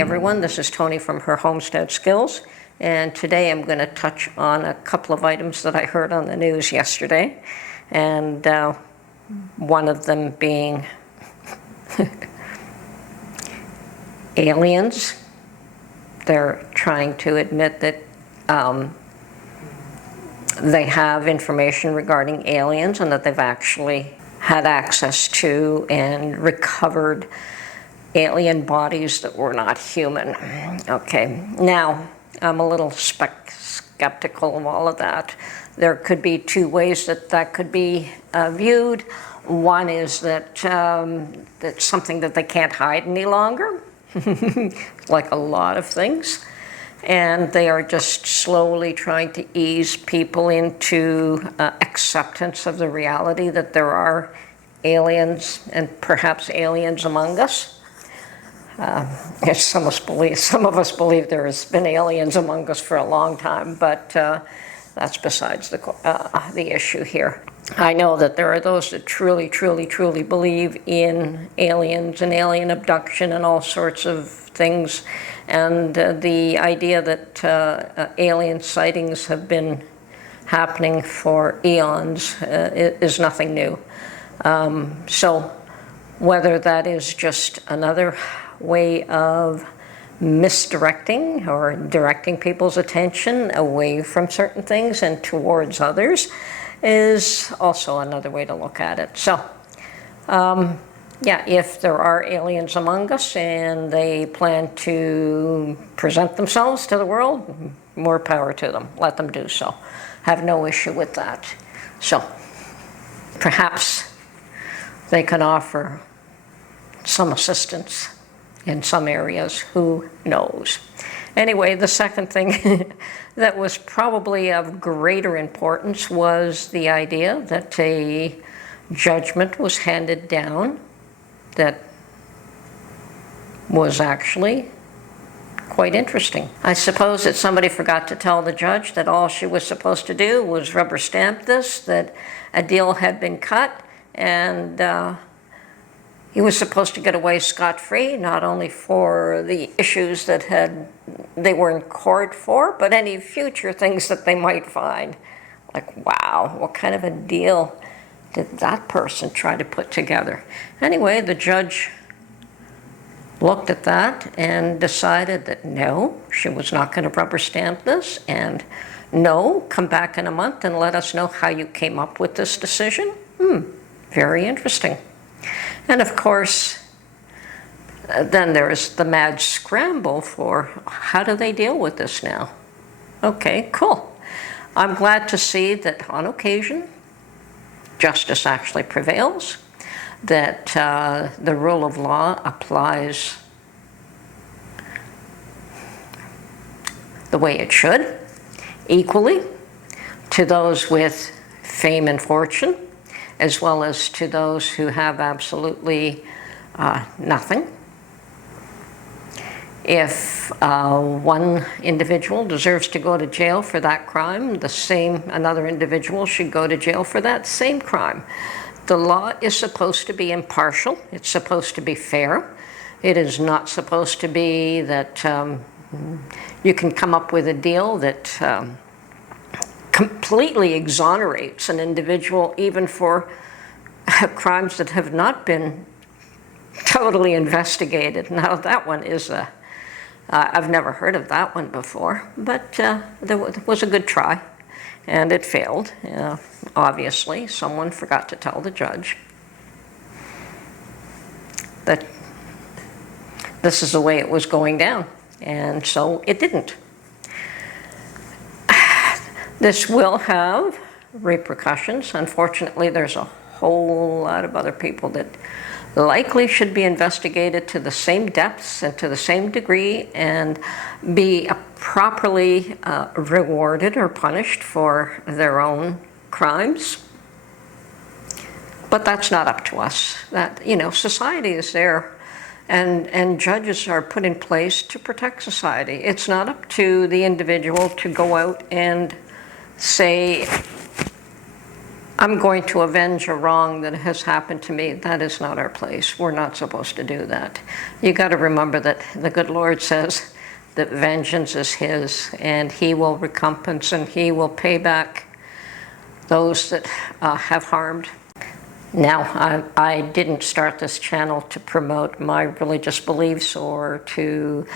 everyone, this is Tony from Her Homestead Skills, and today I'm going to touch on a couple of items that I heard on the news yesterday, and one of them being aliens. They're trying to admit that they have information regarding aliens and that they've actually had access to and recovered alien bodies that were not human. Okay, now I'm a little skeptical of all of that. There could be two ways that could be viewed. One is that that's something that they can't hide any longer, like a lot of things, and they are just slowly trying to ease people into acceptance of the reality that there are aliens and perhaps aliens among us. Some of us believe there has been aliens among us for a long time, but that's besides the issue here. I know that there are those that truly believe in aliens and alien abduction and all sorts of things, and the idea that alien sightings have been happening for eons is nothing new. So whether that is just another way of misdirecting or directing people's attention away from certain things and towards others is also another way to look at it. So, yeah, if there are aliens among us and they plan to present themselves to the world, more power to them. Let them do so. Have no issue with that. So, perhaps they can offer some assistance in some areas, who knows. Anyway, the second thing that was probably of greater importance was the idea that a judgment was handed down that was actually quite interesting. I suppose that somebody forgot to tell the judge that all she was supposed to do was rubber stamp this, that a deal had been cut, and he was supposed to get away scot-free, not only for the issues that they were in court for, but any future things that they might find. Like, wow, what kind of a deal did that person try to put together? Anyway, the judge looked at that and decided that no, she was not going to rubber stamp this, and no, come back in a month and let us know how you came up with this decision. Very interesting. And of course, then there's the mad scramble for how do they deal with this now? Okay, cool. I'm glad to see that on occasion, justice actually prevails, that the rule of law applies the way it should, equally, to those with fame and fortune, as well as to those who have absolutely nothing. If one individual deserves to go to jail for that crime, another individual should go to jail for that same crime. The law is supposed to be impartial. It's supposed to be fair. It is not supposed to be that you can come up with a deal that completely exonerates an individual even for crimes that have not been totally investigated. Now that one is I've never heard of that one before, but there was a good try, and it failed. Obviously, someone forgot to tell the judge that this is the way it was going down, and so it didn't. This will have repercussions. Unfortunately, there's a whole lot of other people that likely should be investigated to the same depths and to the same degree and be properly rewarded or punished for their own crimes. But that's not up to us. That, society is there, and judges are put in place to protect society. It's not up to the individual to go out and say, I'm going to avenge a wrong that has happened to me. That is not our place. We're not supposed to do that. You got to remember that the good Lord says that vengeance is His, and He will recompense and He will pay back those that have harmed. Now, I didn't start this channel to promote my religious beliefs or to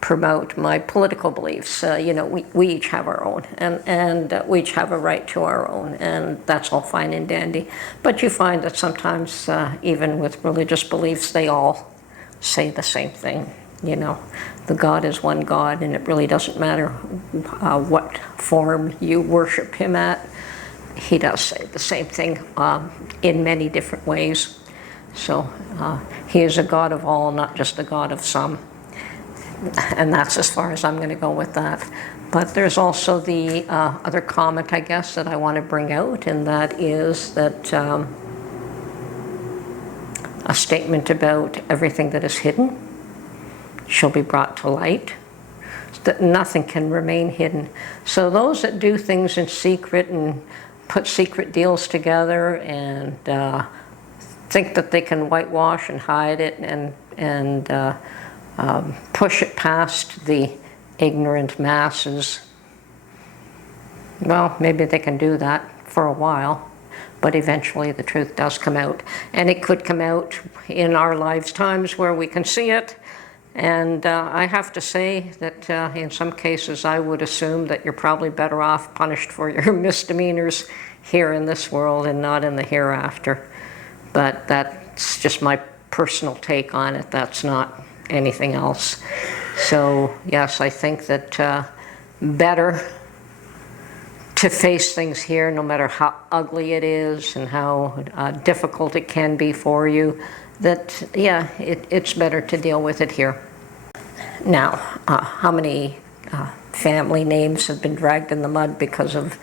promote my political beliefs. You know, we each have our own, and we each have a right to our own, and that's all fine and dandy. But you find that sometimes, even with religious beliefs, they all say the same thing. You know, the God is one God, and it really doesn't matter what form you worship Him at. He does say the same thing in many different ways. So He is a God of all, not just a God of some. And that's as far as I'm going to go with that. But there's also the other comment, I guess, that I want to bring out, and that is that a statement about everything that is hidden shall be brought to light, that nothing can remain hidden. So those that do things in secret and put secret deals together and think that they can whitewash and hide it and push it past the ignorant masses, well, maybe they can do that for a while, but eventually the truth does come out. And it could come out in our lives times where we can see it. And I have to say that in some cases I would assume that you're probably better off punished for your misdemeanors here in this world and not in the hereafter. But that's just my personal take on it. That's not anything else. So yes, I think that better to face things here, no matter how ugly it is and how difficult it can be for you, that, yeah, it's better to deal with it here. Now, how many family names have been dragged in the mud because of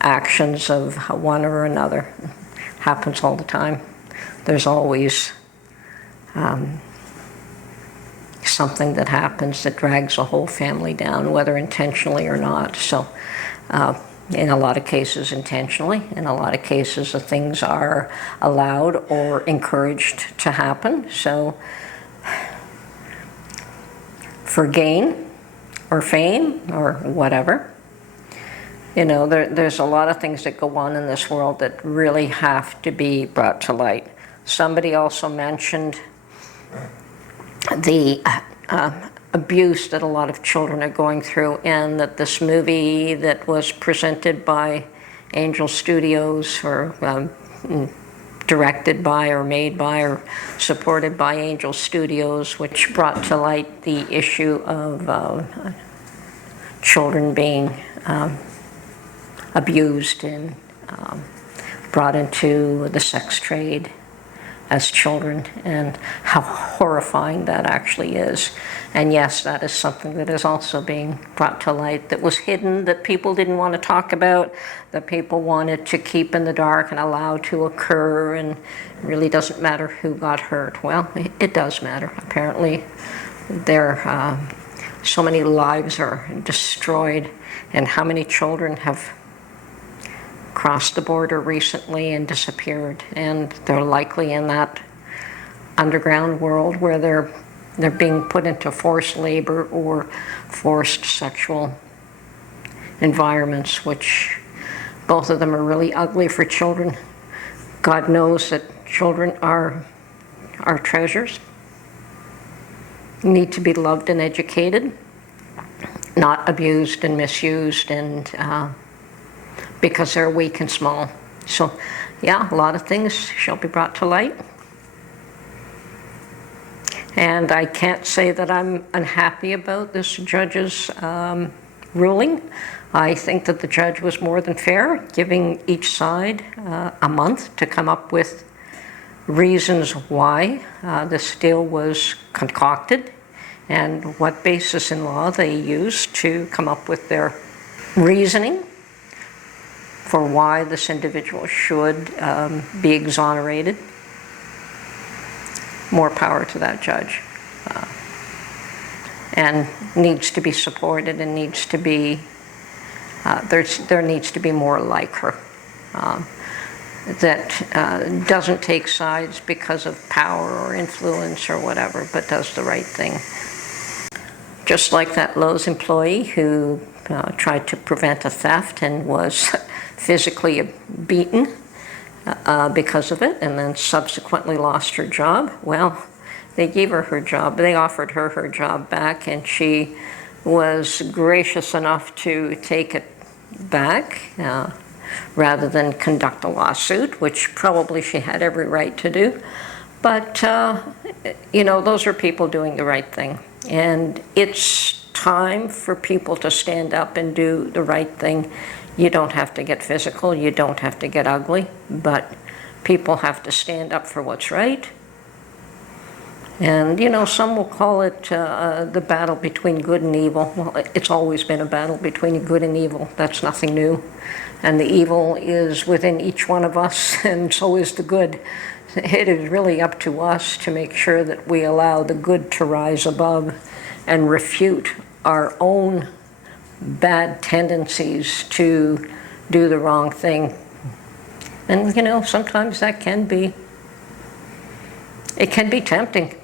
actions of one or another? Happens all the time. There's always something that happens that drags a whole family down, whether intentionally or not. So in a lot of cases intentionally, in a lot of cases the things are allowed or encouraged to happen. So for gain or fame or whatever, you know, there's a lot of things that go on in this world that really have to be brought to light. Somebody also mentioned the abuse that a lot of children are going through, and that this movie that was presented by Angel Studios, or directed by or made by or supported by Angel Studios, which brought to light the issue of children being abused and brought into the sex trade as children, and how horrifying that actually is. And yes, that is something that is also being brought to light, that was hidden, that people didn't want to talk about, that people wanted to keep in the dark and allow to occur, and it really doesn't matter who got hurt. Well, it does matter. Apparently so many lives are destroyed, and how many children have crossed the border recently and disappeared, and they're likely in that underground world where they're being put into forced labor or forced sexual environments, which both of them are really ugly for children. God knows that children are treasures, need to be loved and educated, not abused and misused, and because they're weak and small. So yeah, a lot of things shall be brought to light. And I can't say that I'm unhappy about this judge's ruling. I think that the judge was more than fair, giving each side a month to come up with reasons why this deal was concocted and what basis in law they used to come up with their reasoning for why this individual should be exonerated. More power to that judge. And needs to be supported, and needs to be, there needs to be more like her. doesn't take sides because of power or influence or whatever, but does the right thing. Just like that Lowe's employee who tried to prevent a theft and was physically beaten because of it, and then subsequently lost her job. Well, they gave her her job. They offered her her job back, and she was gracious enough to take it back rather than conduct a lawsuit, which probably she had every right to do. But, you know, those are people doing the right thing. And it's time for people to stand up and do the right thing. You don't have to get physical, you don't have to get ugly, but people have to stand up for what's right. And, you know, some will call it the battle between good and evil. Well, it's always been a battle between good and evil. That's nothing new. And the evil is within each one of us, and so is the good. It is really up to us to make sure that we allow the good to rise above and refute our own bad tendencies to do the wrong thing. And, you know, sometimes that can be tempting.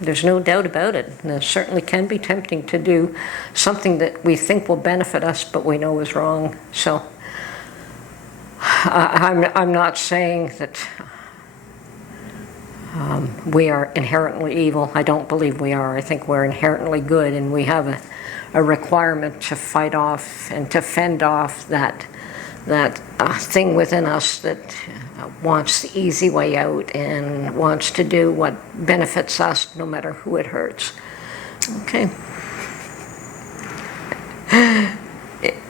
There's no doubt about it. And it certainly can be tempting to do something that we think will benefit us, but we know is wrong. So I'm not saying that we are inherently evil. I don't believe we are. I think we're inherently good, and we have a requirement to fight off and to fend off that thing within us that wants the easy way out and wants to do what benefits us no matter who it hurts. Okay.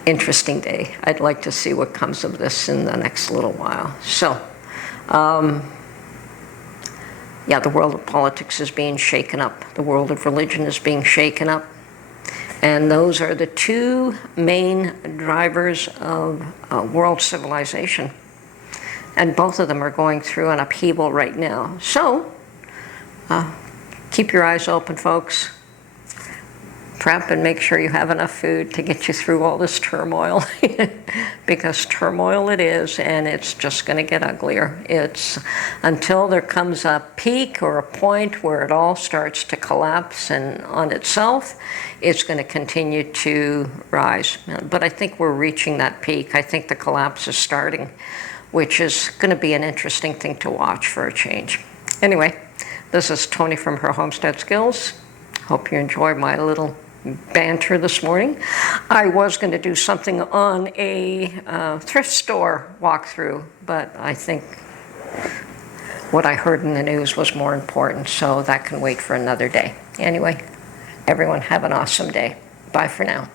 Interesting day. I'd like to see what comes of this in the next little while. So, yeah, the world of politics is being shaken up. The world of religion is being shaken up. And those are the two main drivers of world civilization. And both of them are going through an upheaval right now. So, keep your eyes open, folks. Prep and make sure you have enough food to get you through all this turmoil. Because turmoil it is, and it's just going to get uglier. It's until there comes a peak or a point where it all starts to collapse and on itself, it's going to continue to rise. But I think we're reaching that peak. I think the collapse is starting, which is going to be an interesting thing to watch for a change. Anyway, this is Tony from Her Homestead Skills. Hope you enjoyed my little banter this morning. I was going to do something on a thrift store walkthrough, but I think what I heard in the news was more important, so that can wait for another day. Anyway, everyone have an awesome day. Bye for now.